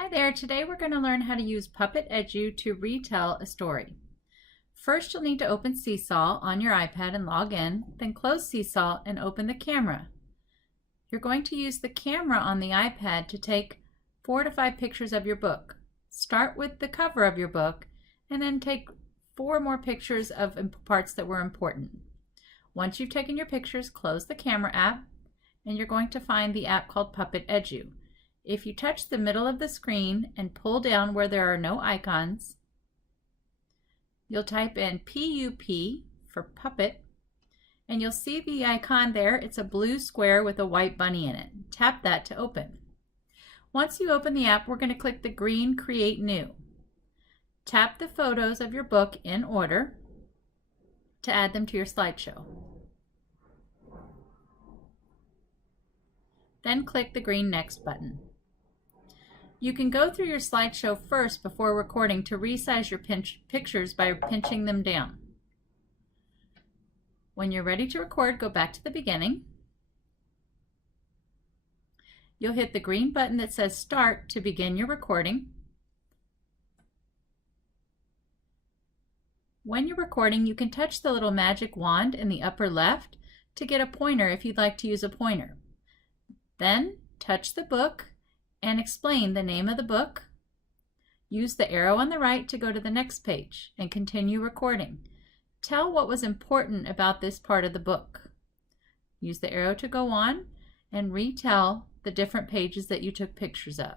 Hi there, today we're going to learn how to use Puppet Edu to retell a story. First, you'll need to open Seesaw on your iPad and log in, then close Seesaw and open the camera. You're going to use the camera on the iPad to take 4 to 5 pictures of your book. Start with the cover of your book and then take 4 more pictures of parts that were important. Once you've taken your pictures, close the camera app and you're going to find the app called Puppet Edu. If you touch the middle of the screen and pull down where there are no icons, you'll type in PUP for puppet, and you'll see the icon there. It's a blue square with a white bunny in it. Tap that to open. Once you open the app, we're going to click the green Create New. Tap the photos of your book in order to add them to your slideshow. Then click the green Next button. You can go through your slideshow first before recording to resize your pictures by pinching them down. When you're ready to record, go back to the beginning. You'll hit the green button that says Start to begin your recording. When you're recording, you can touch the little magic wand in the upper left to get a pointer if you'd like to use a pointer. Then touch the book and explain the name of the book. Use the arrow on the right to go to the next page and continue recording. Tell what was important about this part of the book. Use the arrow to go on and retell the different pages that you took pictures of.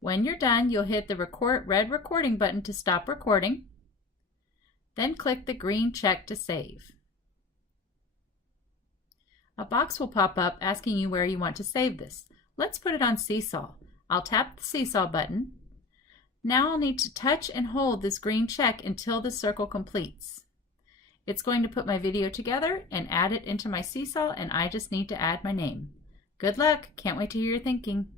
When you're done, you'll hit the red recording button to stop recording. Then click the green check to save. A box will pop up asking you where you want to save this. Let's put it on Seesaw. I'll tap the Seesaw button. Now I'll need to touch and hold this green check until the circle completes. It's going to put my video together and add it into my Seesaw, and I just need to add my name. Good luck! Can't wait to hear your thinking.